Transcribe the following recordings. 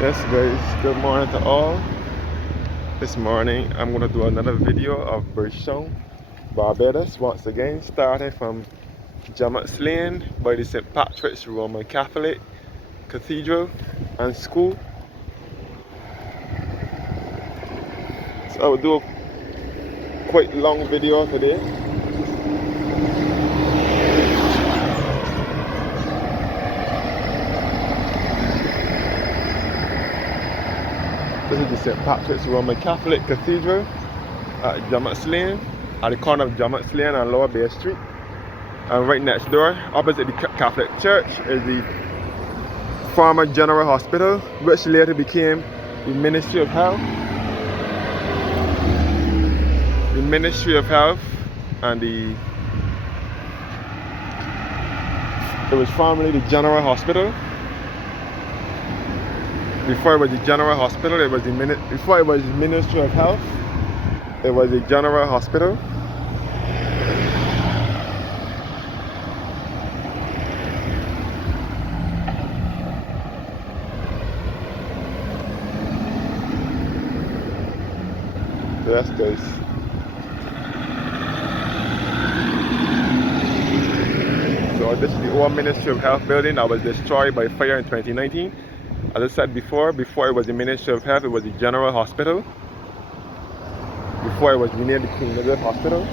Yes guys, good morning to all. This morning I'm going to do another video of Bridgetown Barbados, once again starting from Jamet's Lane by the St. Patrick's Roman Catholic Cathedral and School. So I will do a quite long video today. This is the St. Patrick's Roman Catholic Cathedral at Jamet's Lane, at the corner of Jamet's Lane and Lower Bay Street. And right next door, opposite the Catholic Church, is the former General Hospital, which later became the Ministry of Health. The Ministry of Health, and it was formerly the General Hospital. Before it was the General Hospital, before it was the Ministry of Health, it was the General Hospital. Yes, guys. So this is the old Ministry of Health building that was destroyed by fire in 2019. As I said before it was the Ministry of Health, it was the General Hospital. Before it was renamed the Queen Elizabeth Hospital.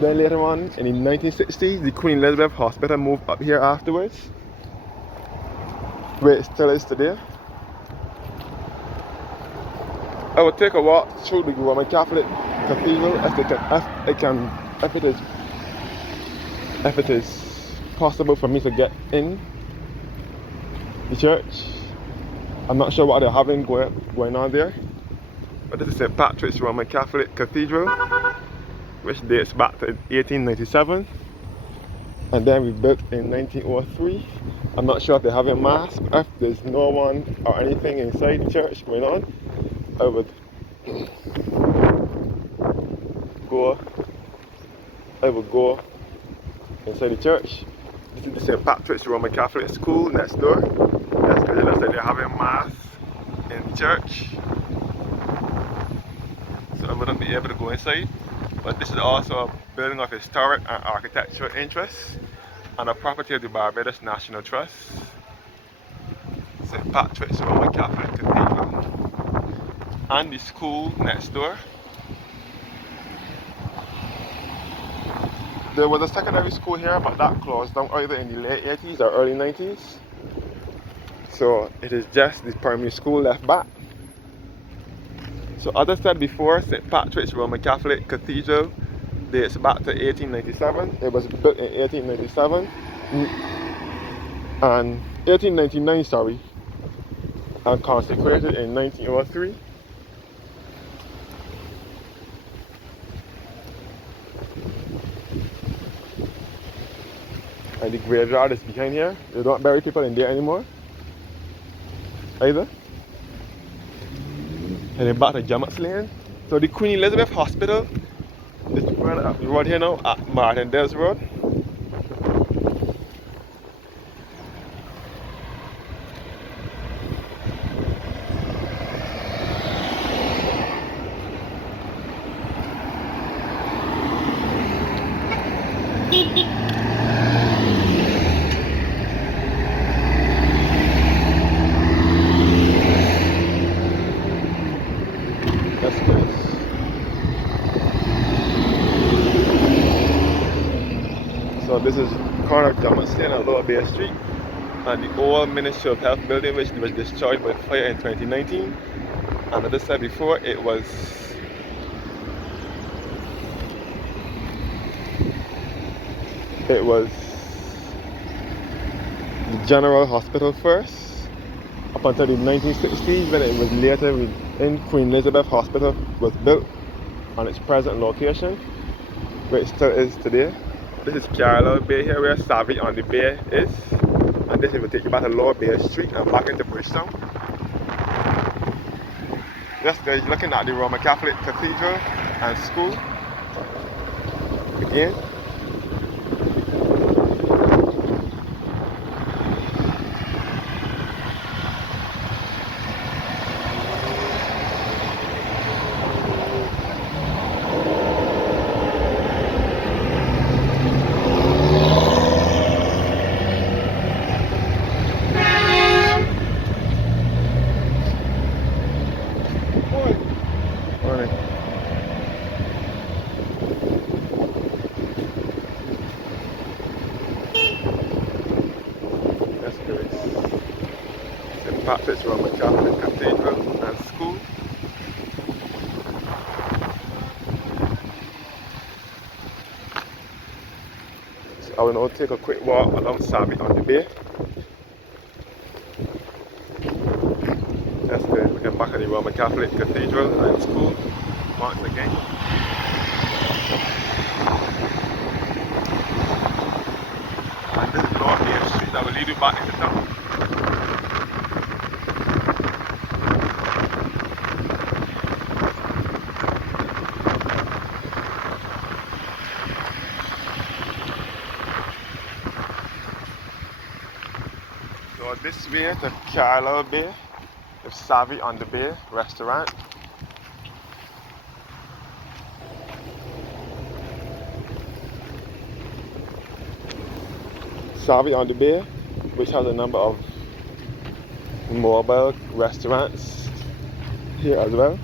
Then later on, in the 1960s, the Queen Elizabeth Hospital moved up here afterwards, where it still is today. I will take a walk through the Roman Catholic Cathedral if it is possible for me to get in the church. I'm not sure what they're having going on there, but this is St. Patrick's Roman Catholic Cathedral, which dates back to 1897 and then rebuilt in 1903. I'm not sure if they're having mass. If there's no one or anything inside the church going on, I would go inside the church. This is the St. Patrick's Roman Catholic School next door. That's because it looks like they're having mass in the church, so I wouldn't be able to go inside. But this is also a building of historic and architectural interest and a property of the Barbados National Trust. St. Patrick's Roman Catholic Cathedral and the school next door. There was a secondary school here, but that closed down either in the late 80s or early 90s. So it is just the primary school left back. So as I said before, St. Patrick's Roman Catholic Cathedral dates back to 1897. It was built in 1897 and 1899, sorry, and consecrated in 1903. And the graveyard is behind here. They don't bury people in there anymore either. And then back to Jamet's Lane. So the Queen Elizabeth Hospital is right up the road here now at Martindale's Road. That's good. So this is corner of Jamet's Lane and Lower Bay Street, and the old Ministry of Health building, which was destroyed by fire in 2019. And as I said before, it was the General Hospital first, up until the 1960s, when it was later in Queen Elizabeth Hospital was built on its present location, where it still is today. This is parallel Bay here, where Savvy on the Bay is, and this will take you back to Lower Bay Street and back into Bridgetown. Yes guys, looking at the Roman Catholic Cathedral and School again. Baptist Roman Catholic Cathedral and School. So I will now take a quick walk along Savvy on the Bay. That's the looking back at the Roman Catholic Cathedral and School. Once again. And this is North Main Street that will lead you back into town. So this way to Cathedral Bay, the Savvy on the Bay restaurant. Savvy on the Bay, which has a number of mobile restaurants here as well.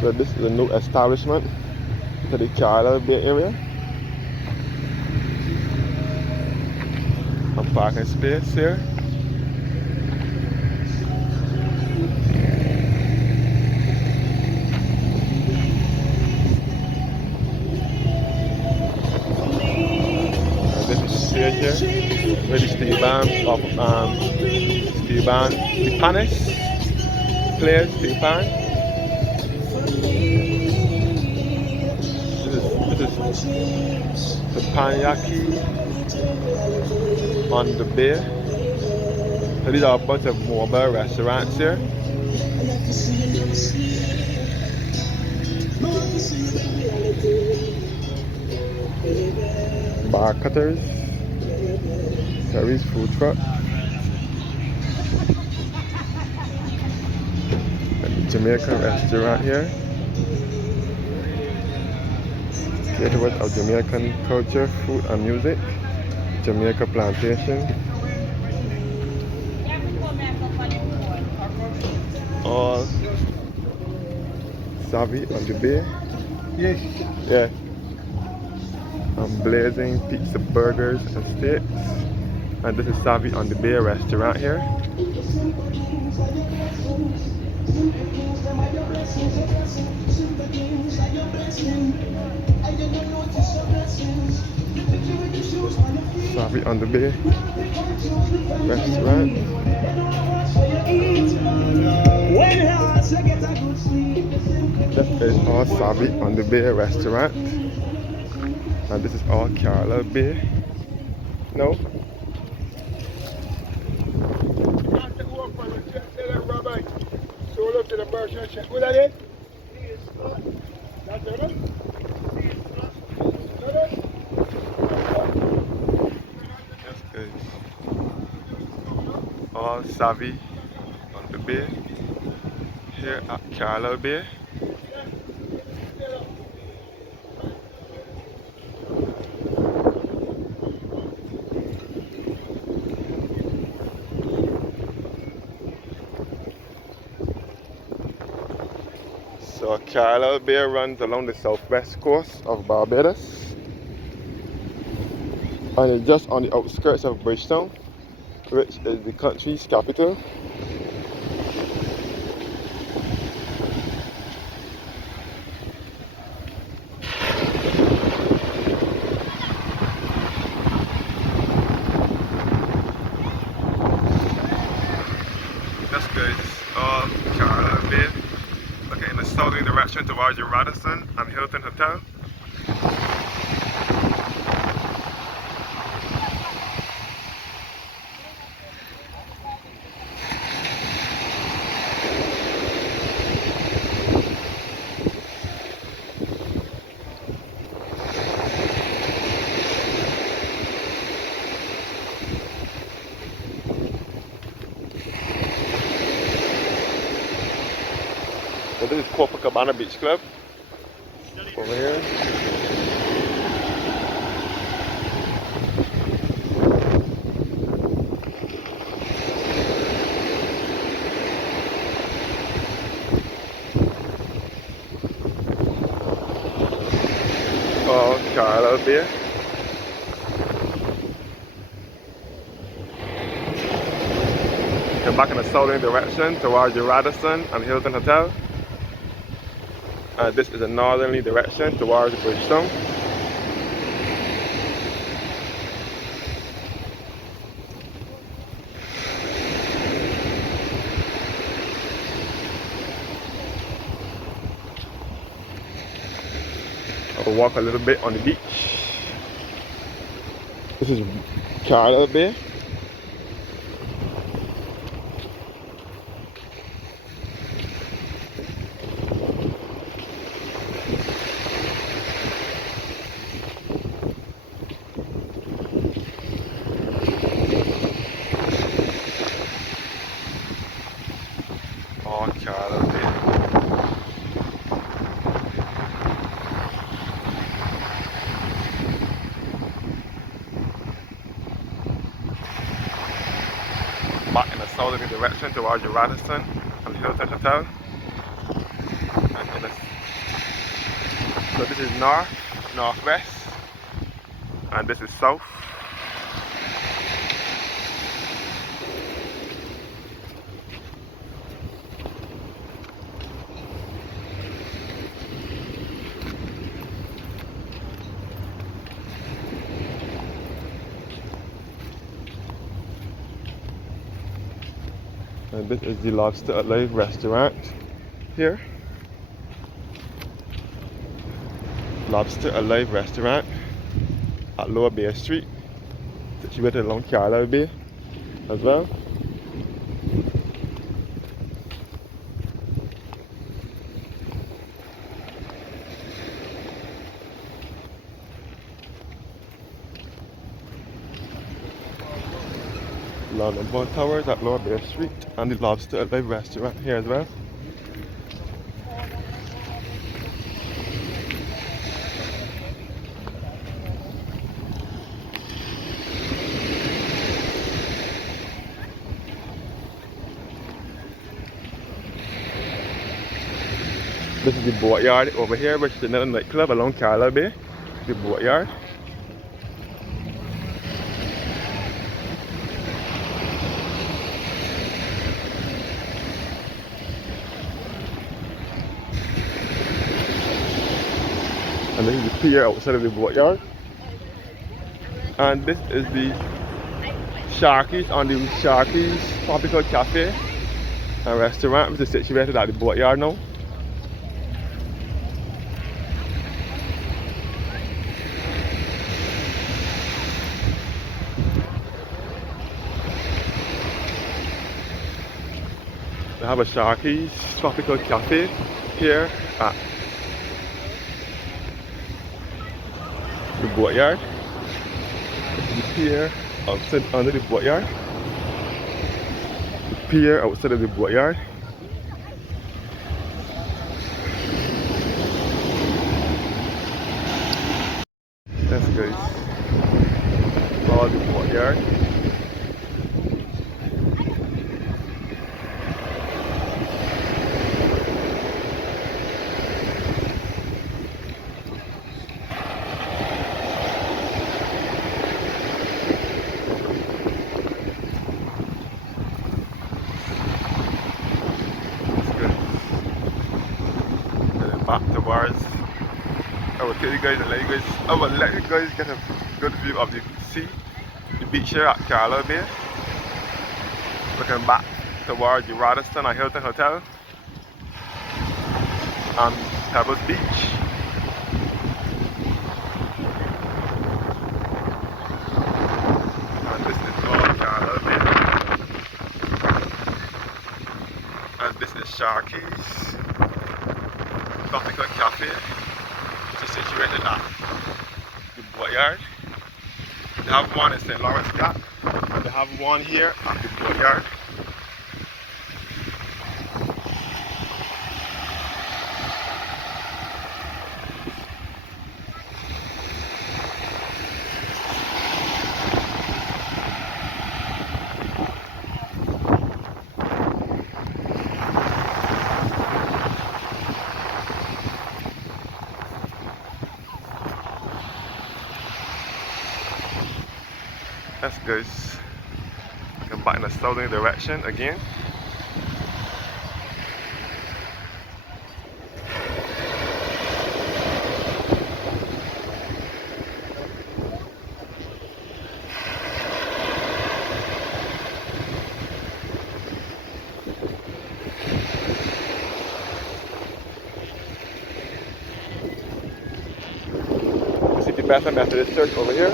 So this is a new establishment to the Cathedral Bay area. A parking space here. And this is the stage here, where the Stevan Stepanis plays Stepan. This is Teppanyaki on the Bay. So these are a bunch of mobile restaurants here. Bar cutters, Terry's food truck, and the Jamaican restaurant here. Gateway of Jamaican culture, food and music. Jamaica Plantation. All Savvy on the Bay. Yes. Yeah. Blazing pizza, burgers and steaks. And this is Savvy on the Bay restaurant here. Savvy on the Bay restaurant. This is all Savvy on the Bay restaurant. And this is all Cathedral Bay. No? All Savvy on the Bay here at Cathedral Bay. So Cathedral Bay runs along the southwest coast of Barbados, and it's just on the outskirts of Bridgetown, which is the country's capital. That's good. All Cathedral Bay. Looking in the southerly direction towards your Radisson and Hilton Hotel. So this is Copacabana Beach Club over here. Oh, Cathedral Bay. The Looking back in a southerly direction towards the Radisson and Hilton Hotel. And this is a northerly direction towards Bridgetown. I'll walk a little bit on the beach. This is Cathedral Bay. Boatyard. Back in a southerly direction towards the Radisson and Hilton Hotel. And so this is north, northwest, and this is south. And this is the Lobster Alive restaurant here. Lobster Alive restaurant at Lower Bay Street, situated along Cathedral Bay as well. London Boat Towers at Lower Bay Street, and the Lobster Alive restaurant here as well. This is the Boatyard over here, which is another nightclub along Cathedral Bay. The Boatyard. And this is the pier outside of the Boatyard. And this is the Sharkies on the Sharkies Tropical Cafe and restaurant, which is situated at the Boatyard now. They have a Sharkies Tropical Cafe here at the Boatyard. This is the pier outside under the Boatyard. The pier outside of the Boatyard. That's guys. All the Boatyard. Back towards, I will tell you guys and let you guys get a good view of the sea, the beach here at Cathedral Bay. Looking back towards the Radisson and Hilton Hotel and Pebbles Beach. And this is all Cathedral Bay. And this is Sharkies Tropical Cafe, which is situated at the Boatyard. They have one in St. Lawrence Gap, and they have one here at the Boatyard. Yes guys, welcome but in a southerly direction again. You see the Bethlehem Methodist Church over here.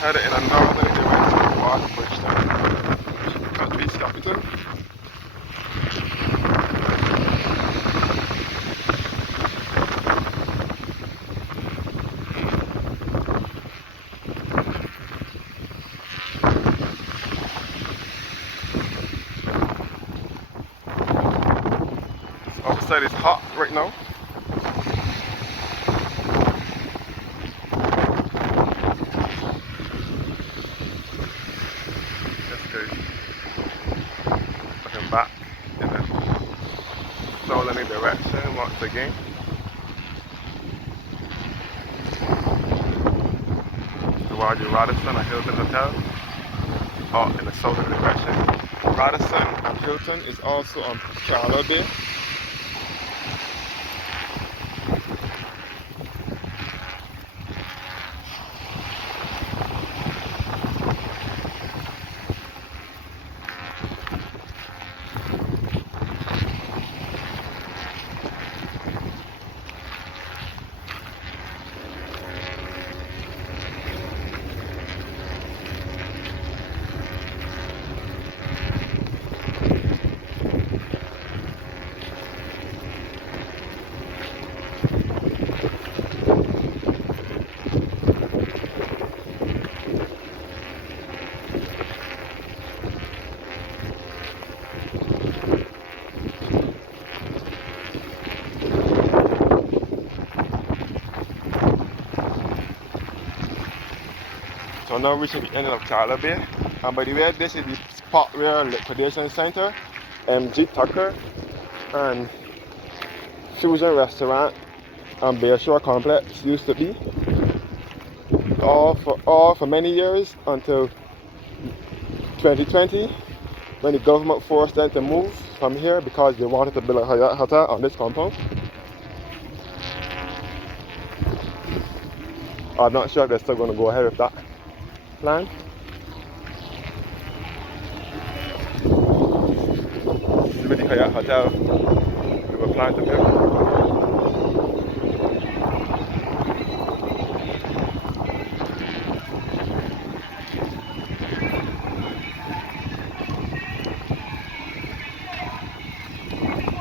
Headed in a northerly direction towards Bridgetown, country's capital. Outside is hot right now. That's good. Looking back in a southerly direction once again. Towards the Radisson and Hilton Hotel, or in a southerly direction. Radisson and Hilton is also on Charlotte Bay. So now reaching the end of Charlotte Bay, and by the way, this is the spot where Liquidation Center, MG Tucker, and Fusion Restaurant and Bayshore Complex used to be. All for many years until 2020, when the government forced them to move from here because they wanted to build a hotel on this compound. I'm not sure if they're still going to go ahead with that plan. Liberty Hyatt Hotel we were planning to build.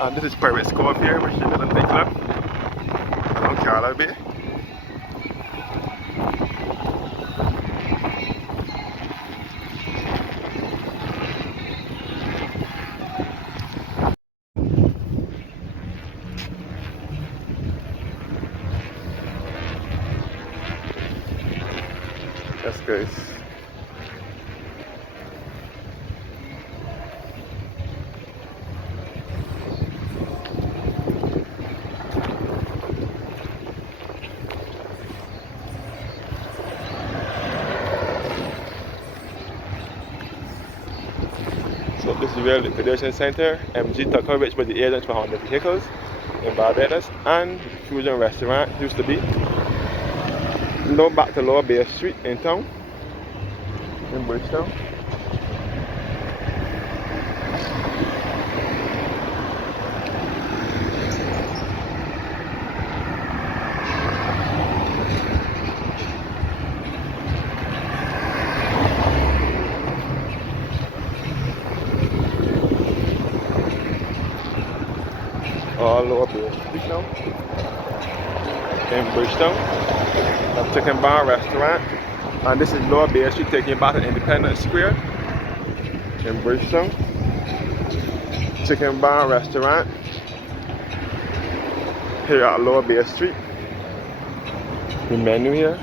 And this is Pirates Cove here, which is a little nightclub along Charlotte Bay. Yes, guys. So this is where the Liquidation Center, MG Tucker, which was the agent for Honda vehicles in Barbados, and the Fusion Restaurant used to be. Now back to Lower Bay Street in town, in Bridgetown. Lower Bay Street now, in Bridgetown. Chicken Bar Restaurant, and this is Lower Bay Street taking you back to Independence Square in Bridgetown. Chicken Bar Restaurant here at Lower Bay Street. The menu here.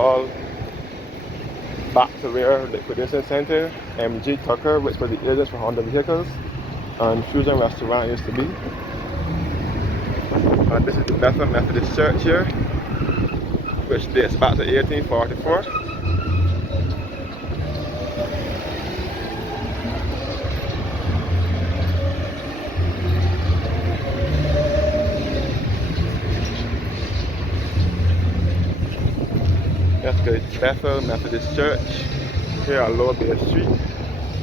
all back to where the Liquidation Center, MG Tucker, which was the agents for Honda vehicles, and Fusion Restaurant used to be. And this is the Bethel Methodist Church here, which dates back to 1844. That's the Bethel Methodist Church here on Lower Bay Street,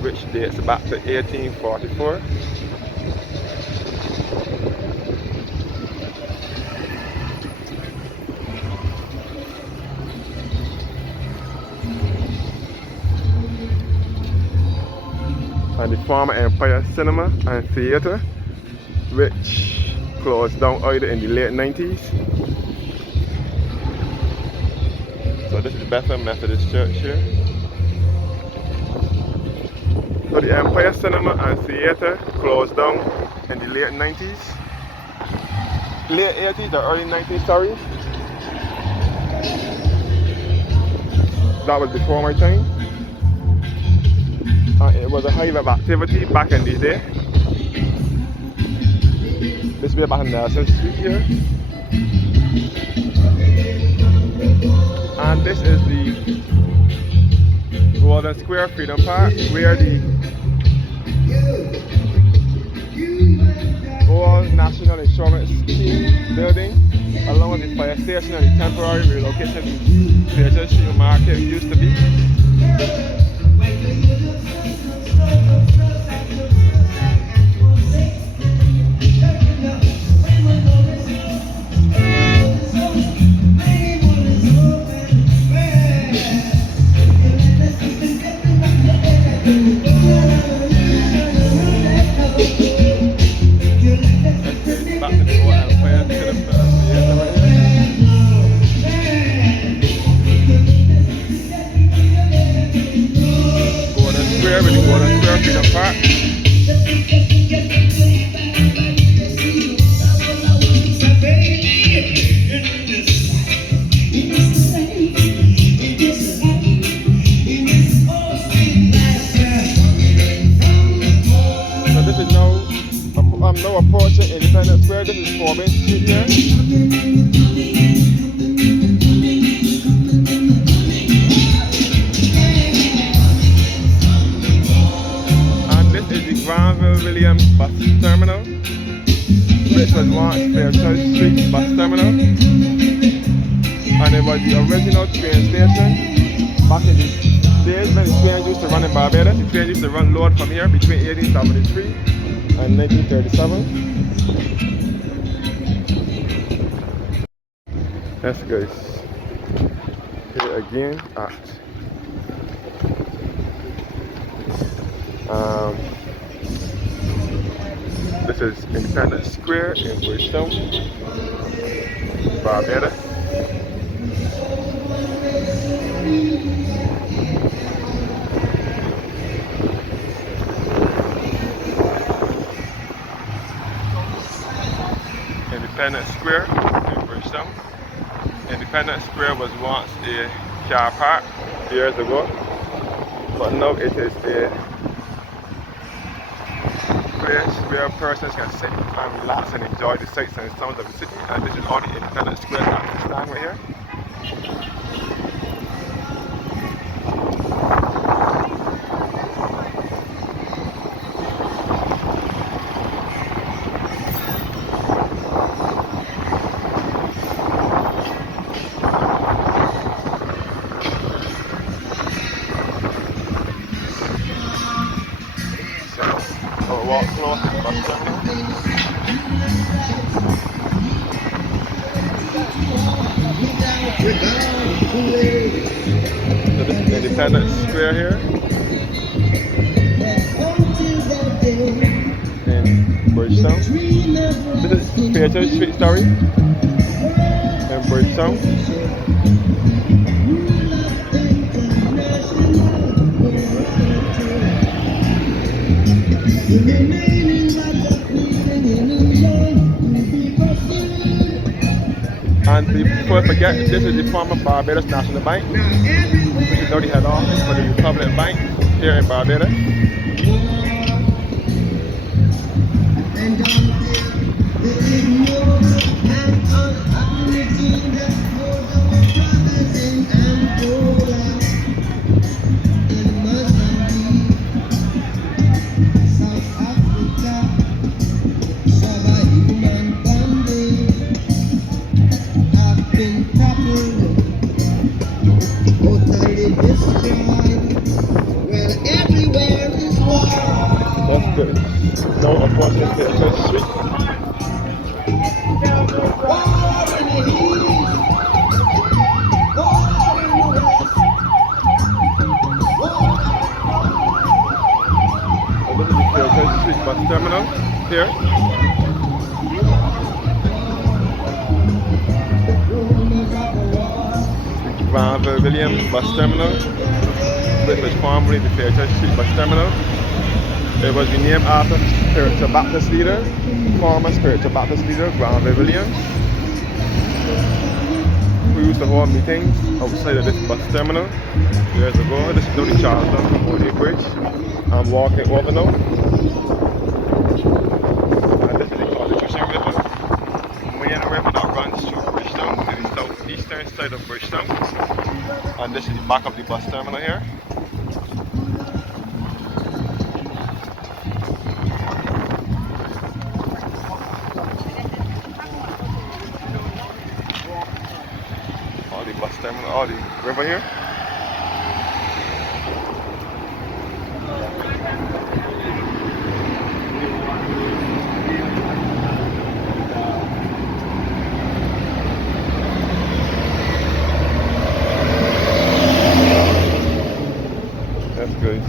which dates back to 1844. And the former Empire Cinema and Theatre, which closed down either in the late 90s. So this is Bethel Methodist Church here. So the Empire Cinema and Theatre closed down in the late 90s. Late 80s or early 90s, sorry. That was before my time. It was a hive of activity back in the day. This way back in Nelson Street here. And this is the Golden Square Freedom Park, where the old National Insurance Scheme building, along with the fire station and the temporary relocation to Bridgetown Street Market used to be. Now approaching Independence Square. This is 4 Main Street here. And this is the Granville Williams Bus Terminal, which was once Fairchild Street Bus Terminal. And it was the original train station back in the days when the train used to run in Barbados. The train used to run load from here between 1873 and 1937. Yes guys, here again at this is Independence Square in Bridgetown, Barbados. Independence Square in Bridgetown. Independence Square was once a car park years ago, but now it is a place where persons can sit and relax and enjoy the sights and sounds of the city. And this is all the Independence Square taxi stand right here. Walk close to the bus terminal. So this is Independence Square here in Bridgetown. This is Fairchild Street, sorry, in Bridgetown. And before I forget, this is the former Barbados National Bank, which is now the head office for the Republic Bank here in Barbados. That's good. No, unfortunately, it's Church Street. And this is the Church Street bus terminal here. Granville Williams bus terminal, which was formerly the Church Street bus terminal. It was renamed after spiritual Baptist leader, former spiritual Baptist leader, Granville Williams, who used to hold meetings outside of this bus terminal years ago. This is now the Charleston from Boatyard Bridge. I'm walking over now. And this is the Constitution River, main river that runs through Bridgetown to the southeastern side of Bridgetown. And this is the back of the bus terminal here. Bus terminal, the river here. That's good.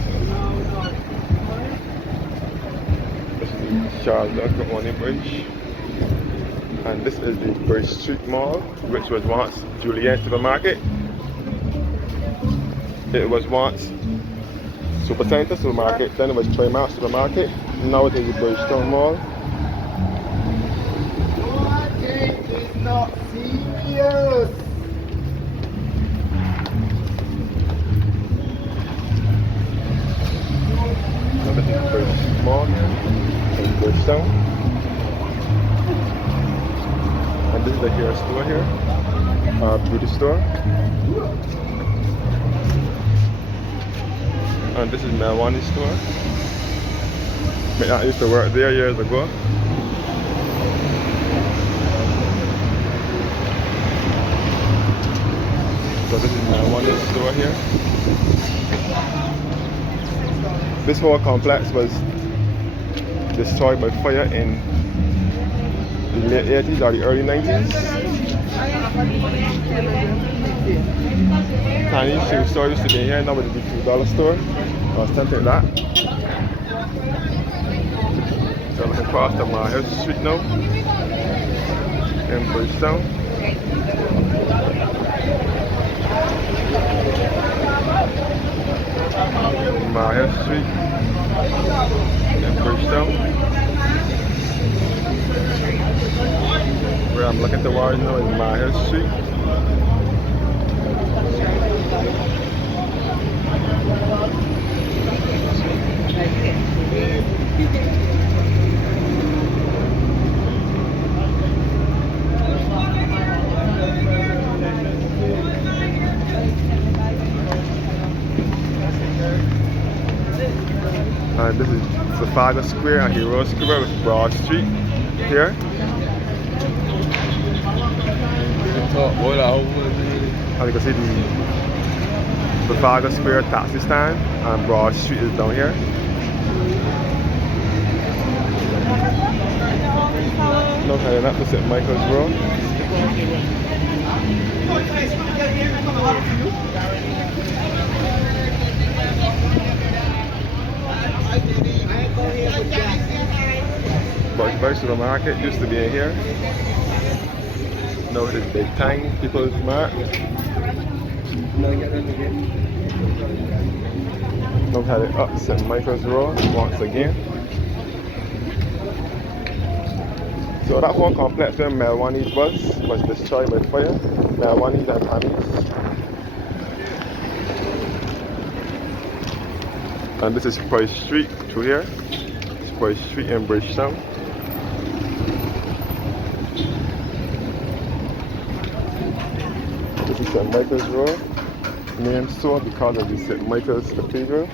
This is the Synagogue Bridge. And this is the Bridge Street Mall, which was once Julienne Supermarket. It was once Supercenter Supermarket, then it was Primark Supermarket, now it is the Bridgetown Mall. It's not serious. Now this is the Bridge Mall in Bridgetown. And this is the hair store here, beauty store. And this is Melwani's store. I used to work there years ago. So this is Melwani's store here. This whole complex was destroyed by fire in the late 80s or the early 90s. Tiny shoe store used to be here, now it's the $2 store or something like that. So looking across the House Street now in Bridgetown. House Street in Bridgetown. Where I'm looking towards now is House Street. And this is Trafalgar Square and Hero Square with Broad Street here. And you can see the Trafalgar Square taxi stand and Broad Street is down here. Now heading up to St. Michael's Road. But Supermarket used to be in here. Now it is Big Time People's Mart. Now headed up St. Michael's Road once again. So that whole complex where Melwani's was destroyed by fire. Melwani's and Tammy's. And this is Price Street through here. It's Price Street in Bridgetown. This is St. Michael's Road, named so because of the St. Michael's Cathedral.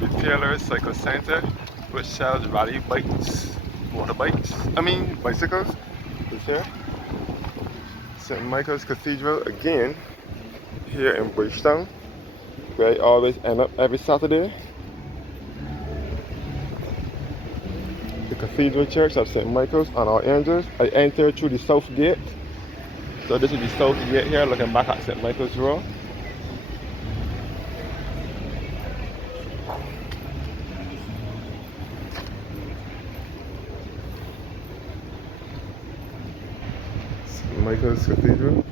The Taylor Cycle Center, which sells rally bikes, bicycles, is here. St. Michael's Cathedral again, here in Bridgetown, where I always end up every Saturday. The Cathedral Church of St. Michael's and Our Angels. I enter through the south gate. So this is the south gate here, looking back at St. Michael's Road. St. Michael's Cathedral.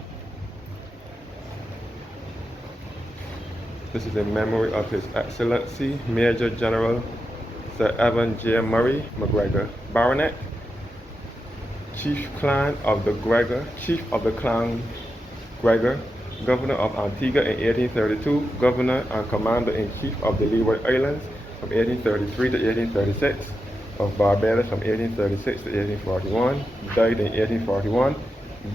This is in memory of His Excellency Major General Sir Evan J. Murray McGregor, Baronet, Chief of the Clan Gregor, Governor of Antigua in 1832, Governor and Commander-in-Chief of the Leeward Islands from 1833 to 1836, of Barbados from 1836 to 1841, died in 1841,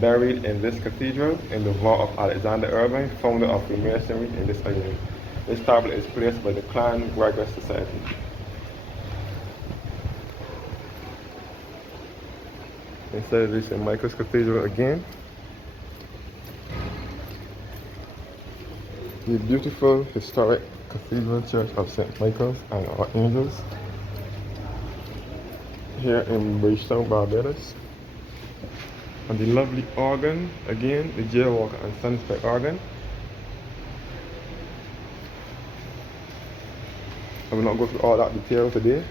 buried in this cathedral in the vault of Alexander Irving, founder of Freemasonry in this island. This tablet is placed by the Clan Gregor Society. Inside of this St. Michael's Cathedral again. The beautiful historic Cathedral Church of St. Michael's and Our Angels here in Bridgetown, Barbados. And the lovely organ, again, the Jaywalker and Sunspec organ. I will not go through all that detail today.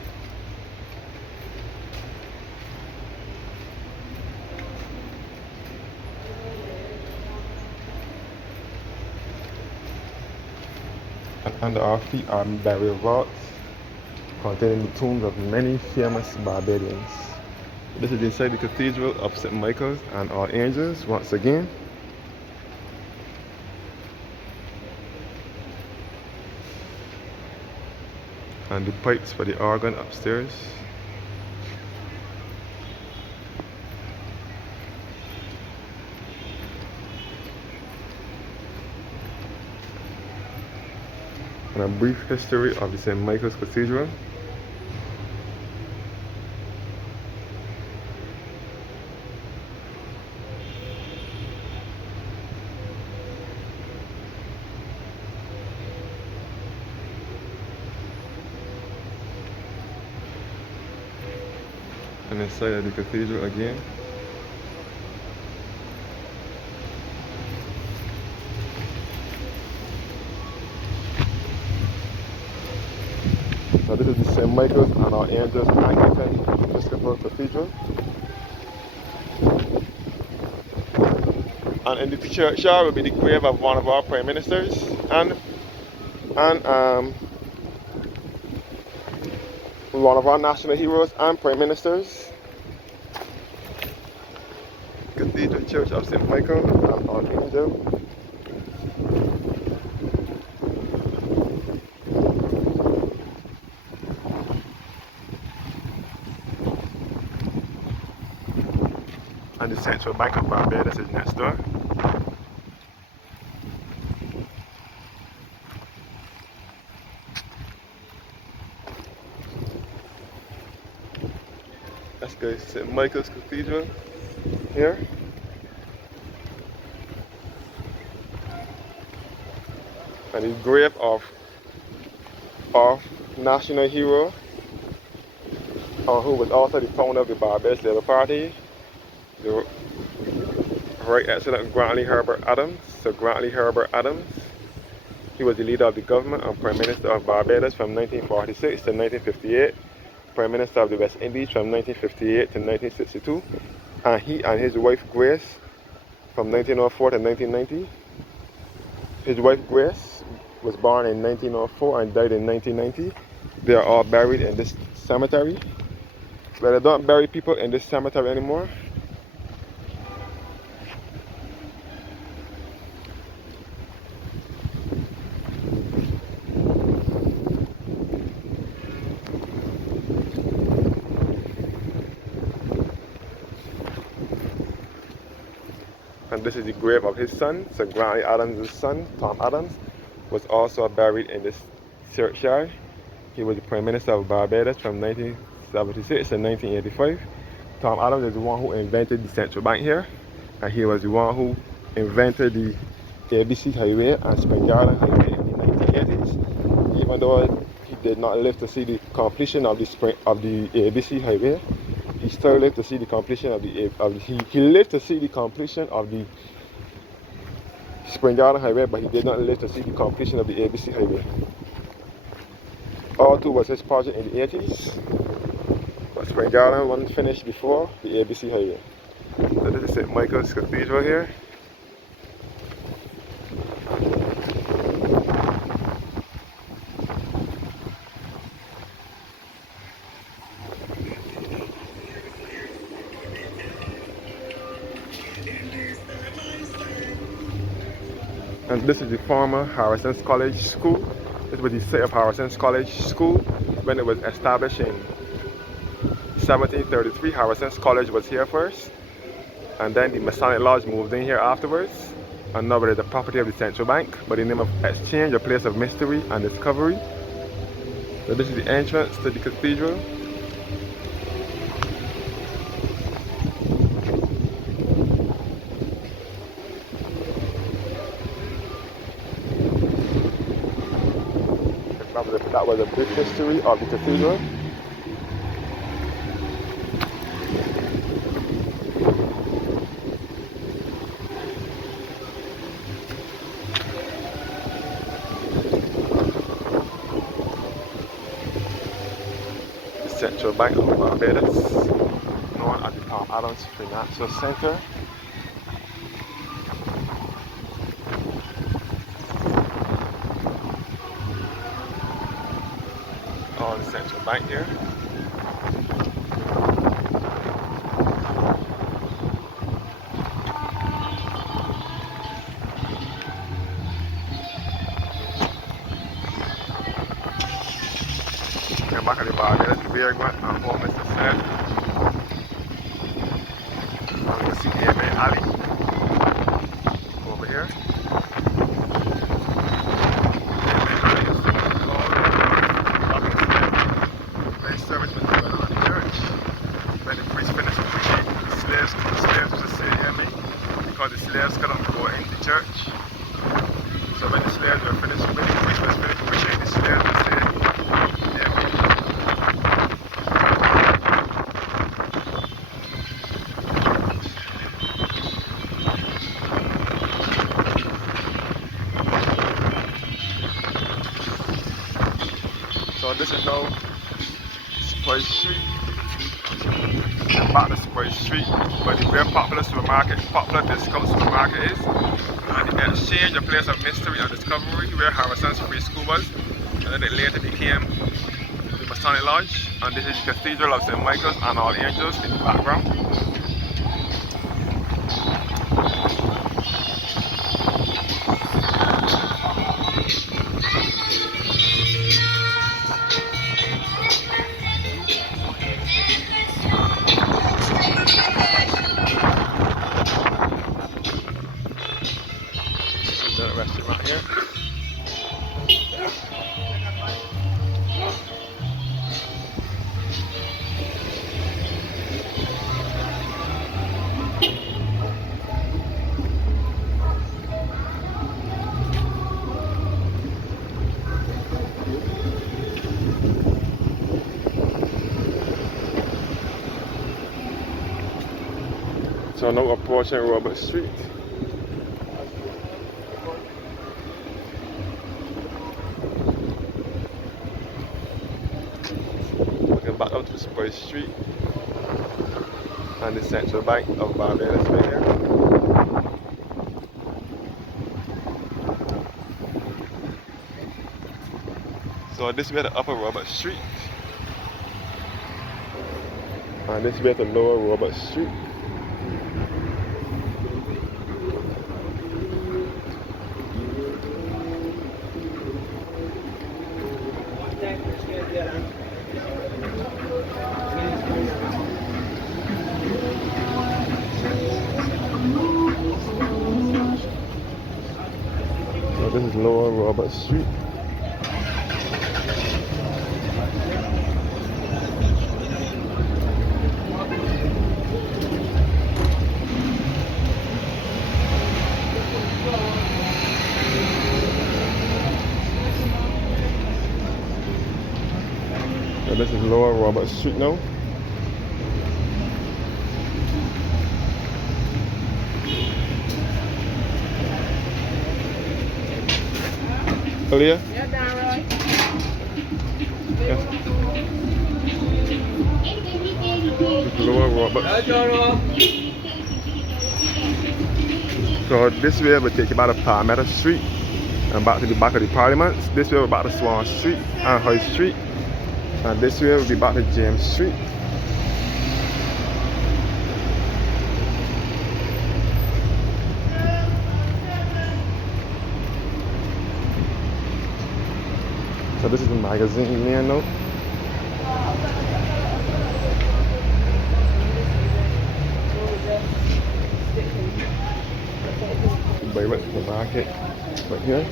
And under our feet are burial vaults containing the tombs of many famous Barbadians. This is inside the Cathedral of St. Michael's and Our Angels once again. And the pipes for the organ upstairs. And a brief history of the St. Michael's Cathedral. And inside of the cathedral again. So this is the St. Michael's and Our Angels Anglican Episcopal Cathedral. And in the churchyard will be the grave of one of our prime ministers and one of our national heroes and prime ministers. Cathedral Church of St. Michael and Our Angel. And the Central Bank of Barbados is next door. Let's go to St. Michael's Cathedral here. And the grave of national hero, who was also the founder of the Barbados Labour Party, the Right Excellent Grantley Herbert Adams. So Grantley Herbert Adams He was the leader of the government and Prime Minister of Barbados from 1946 to 1958, Prime Minister of the West Indies from 1958 to 1962, and he and his wife Grace from 1904 to 1990. His wife Grace was born in 1904 and died in 1990. They are all buried in this cemetery. But they don't bury people in this cemetery anymore. And this is the grave of his son. So Granny Adams' son, Tom Adams, was also buried in this churchyard. He was the Prime Minister of Barbados from 1976 to 1985. Tom Adams is the one who invented the central bank here, and he was the one who invented the ABC Highway and Spring Garden Highway in the 1980s. Even though he did not live to see the completion of the ABC Highway, he still lived to see the completion of he lived to see the completion of the Spring Garden Highway, but he did not live to see the completion of the ABC Highway. R2 was his project in the 80s, but Spring Garden wasn't finished before the ABC Highway. So this is St. Michael's Cathedral here. And this is the former Harrison's College School. This was the site of Harrison's College School. When it was established in 1733, Harrison's College was here first. And then the Masonic Lodge moved in here afterwards. And now it is the property of the Central Bank by the name of Exchange, a place of mystery and discovery. So this is the entrance to the cathedral. That was a brief history of the cathedral. The Central Bank of Barbados, known as the Tom Adams Financial Center. On the Central Bank here. And back at the Barbados, the beer going and home is the set. And we'll see the alley over here. Service was going on in church. When the priest finished preaching, the slaves would just say, "Amen," because the slaves couldn't go into church. So when the slaves were finished, when the priest was finished preaching, the slaves would say, "Amen." So this is now Spray Street, and back to Spray Street, where the very popular discount supermarket is, and the Exchange, a place of mystery and discovery, where Harrison's Free School was, and then it later became the Masonic Lodge, and this is the Cathedral of St. Michael's and All Angels in the background. Restaurant here. So now approaching Robert Street. down to Spur Street and the Central Bank of Barbados right here. So this way to Upper Robert Street, and this way to Lower Robert Street. So this is Lower Robert Street. So this is Lower Robert Street now. Earlier? Yeah, Darroy. Yes. This is Lower Robert Street. So this way we take you back to Palmetto Street and back to the back of the Parliaments. This way we're back to Swan Street and High Street. And this way we'll be back to James Street. So this is the magazine lane now. By what's the market right here.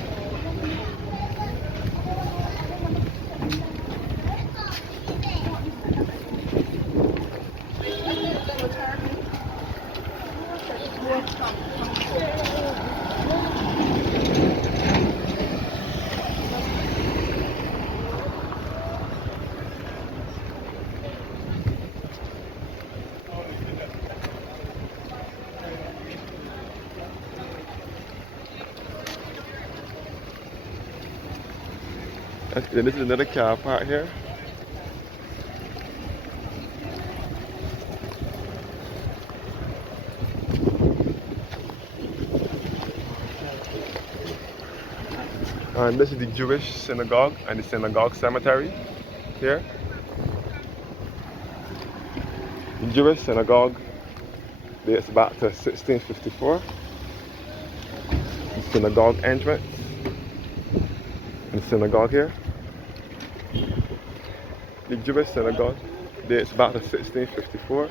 And this is another car park here. And this is the Jewish synagogue and the synagogue cemetery here. The Jewish synagogue dates back to 1654. The synagogue entrance and the synagogue here. The Jewish synagogue dates back to 1654.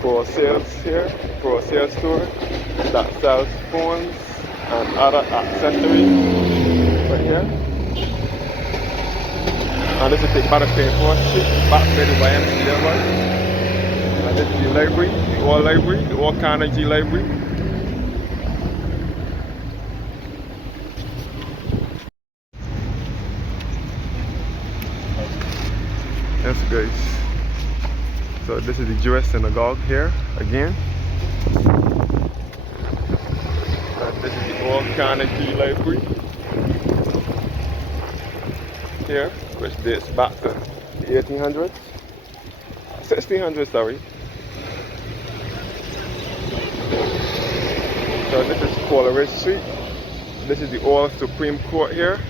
For sales here, for a sales store that sells phones and other accessories right here. And this is the back of St. Paul Street, back where the YMCA was. And this is the library, the old Carnegie Library. Yes guys. So this is the Jewish synagogue here again. And this is the old Carnegie Library here, which dates back to the 1800s, 1600s, sorry. So this is Coleridge Street. This is the old Supreme Court here.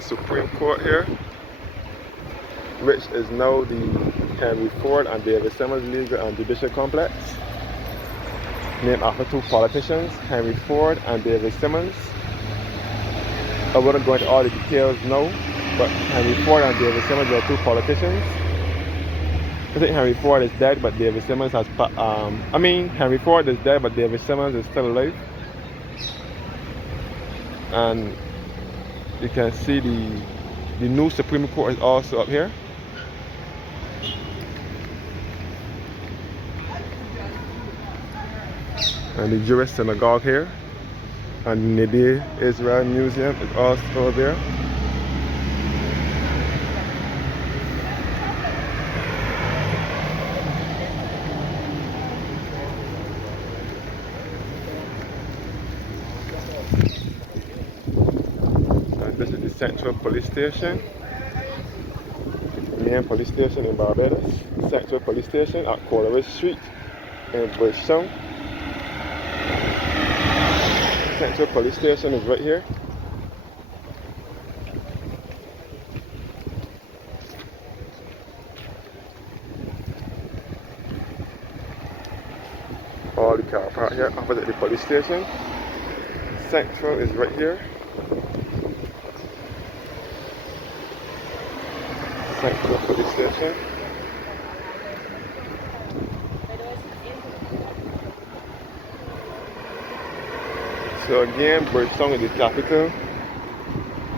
Supreme Court here, which is now the Henry Ford and David Simmons Legal and Judicial Complex, named after two politicians, Henry Ford and David Simmons. I wouldn't go into all the details now, but Henry Ford and David Simmons are two politicians. I think Henry Ford is dead, but David Simmons has, Henry Ford is dead, but David Simmons is still alive. And you can see the new Supreme Court is also up here. And the Jewish Synagogue here. And the Nidhi Israel Museum is also there. And this is the Central Police Station. Main police station in Barbados. Central Police Station at Coleridge Street in Bridgetown. Central Police Station is right here. All the car park here opposite the police station. Central is right here. Central Police Station. So again, Bridgetown is the capital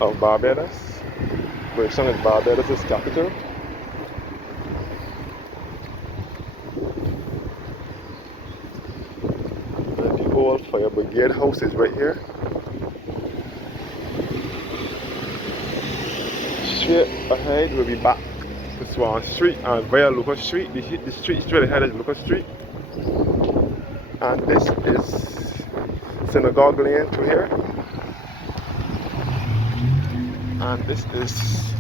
of Barbados. Bridgetown is Barbados' capital. And the old fire brigade house is right here. Straight ahead we'll be back to Swan Street and via Lucas Street. The street straight ahead is Lucas Street. And this is Synagogue Lane to here. And this is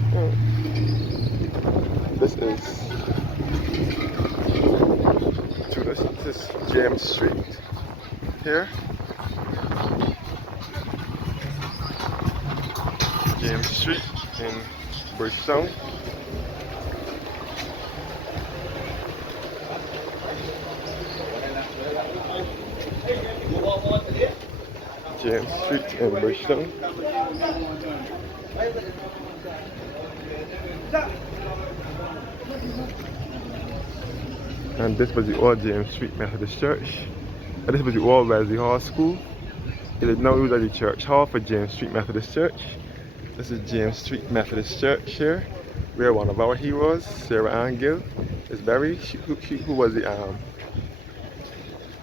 James Street here. James Street in Bridgetown. James Street in Bridgetown. And this was the old James Street Methodist Church. And this was the old Wesley Hall School. It is now used as the church hall for James Street Methodist Church. This is James Street Methodist Church here, where one of our heroes, Sarah Ann Gill, is buried. Who was the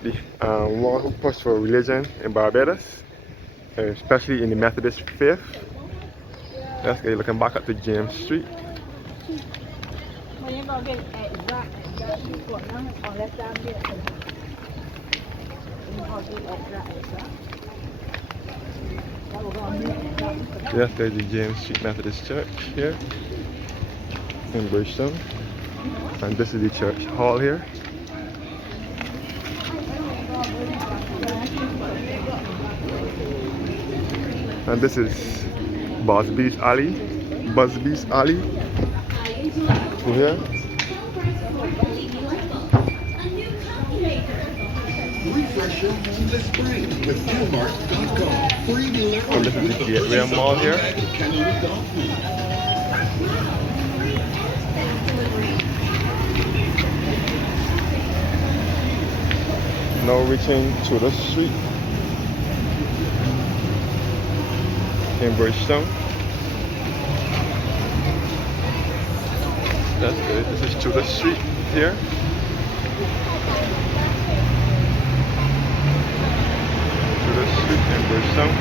one who pushed for religion in Barbados, especially in the Methodist faith. That's good. Looking back at the James Street. Yes, there's the James Street Methodist Church here in Bridgetown. And this is the church hall here. And this is Busby's Alley. Busby's Alley. Through here. Refresh your home this spring with Newmark.com. Free delivery. And this is the Gateway Mall here. Now reaching to the street in Bridgetown. That's good. This is to the street here. To the street in Bridgetown.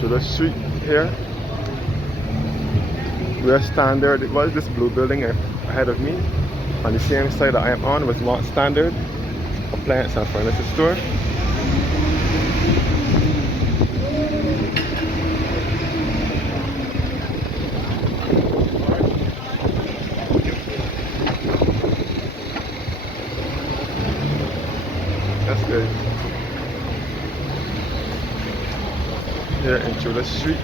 To the street here, where Standard, it was this blue building ahead of me. On the same side that I am on was Mount Standard, appliance and furniture store. That's good. Here into the street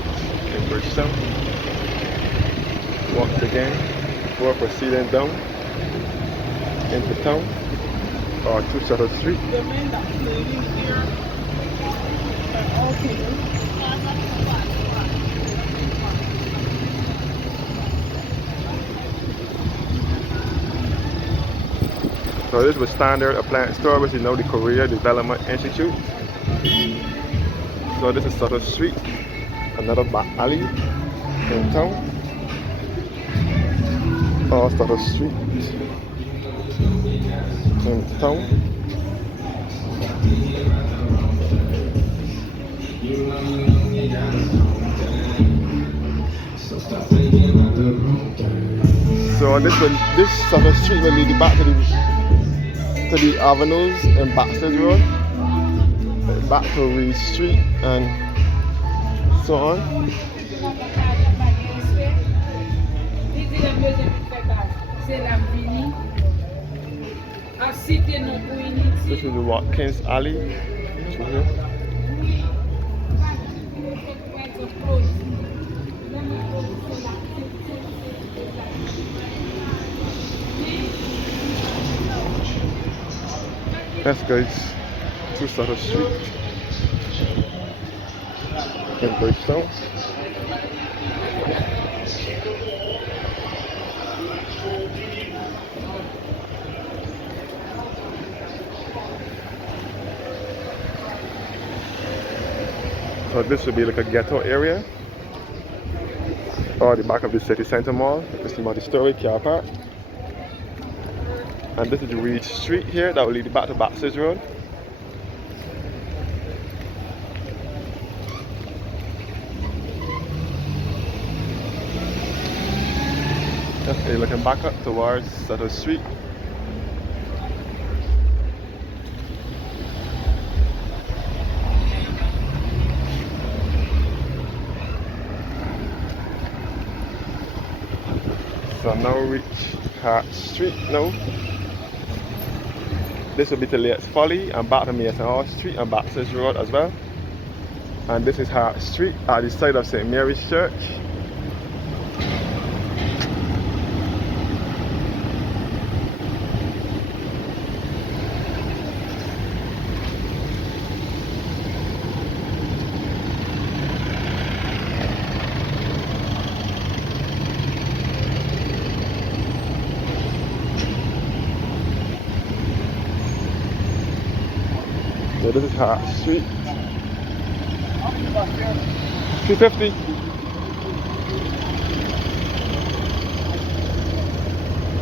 in Bridgetown. Once again, before proceeding down into town. or to Sutter Street. The men that played in here are all killed. So this was Standard Appliance Store, which is now the Korea Development Institute. So this is Sutter Street, another back alley in town. Or Sutter Street in town. So this Sutter Street will lead you back to the avenues and Baxter's Road, back to Reed Street and so on. This is the Watkins Alley through here. Yes guys, to Sutter Street in Bridgetown. So this would be like a ghetto area, or the back of the city center mall. This is the multi-story car park. And this is the Reed Street here that will lead you back to Baxter's Road. Okay, looking back up towards Sutter Street. So now we reach Hart Street now. This will be to Lates Folly and back to Mason Hall Street and Baxter's Road as well. And this is Hart Street at the side of St. Mary's Church. So this is Hart Street. 350.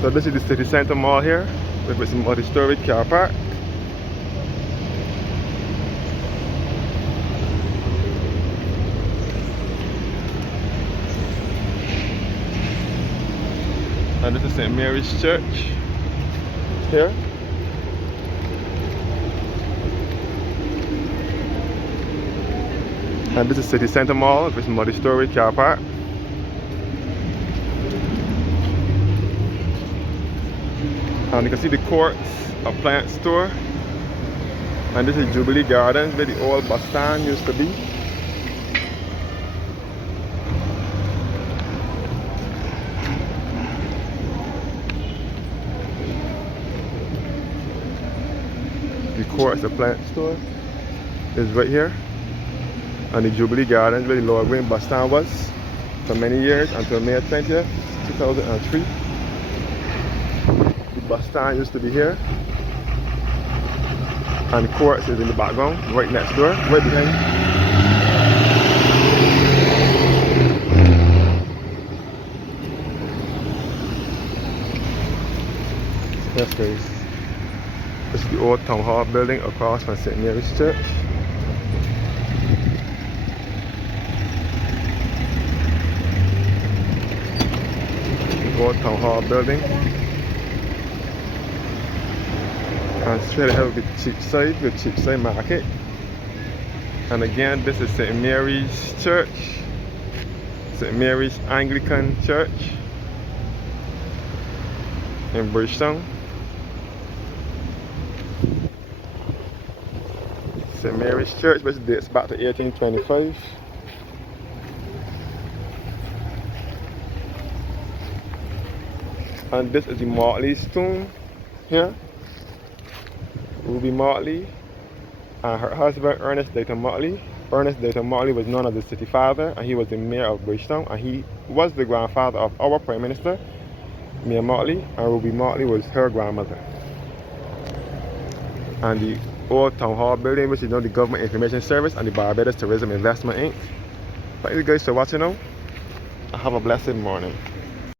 So this is the city center mall here with some multi-story car park. And this is St. Mary's Church here. And this is City Center Mall with multi-story car park. And you can see the Courts Appliance Store. And this is Jubilee Gardens where the old bus stand used to be. The Courts Appliance Store is right here. And the Jubilee Gardens where the Lower Green bus stand was for many years until May 20th, 2003. The bus stand used to be here. And the Courts is in the background, right next door, right behind. Yes guys. This is the old Town Hall building across from St. Mary's Church. Old Town Hall building, and straight ahead with Cheapside Market. And again, this is St. Mary's Church, St. Mary's Anglican Church in Bridgetown. St. Mary's Church, which dates back to 1825. And this is the Motley's tomb here. Ruby Motley, and her husband, Ernest Dayton Motley. Ernest Dayton Motley was known as the city father, and he was the mayor of Bridgetown, and he was the grandfather of our Prime Minister, Mayor Motley, and Ruby Motley was her grandmother. And the old town hall building, which is now the Government Information Service and the Barbados Tourism Investment Inc. Thank you guys for watching now, and have a blessed morning.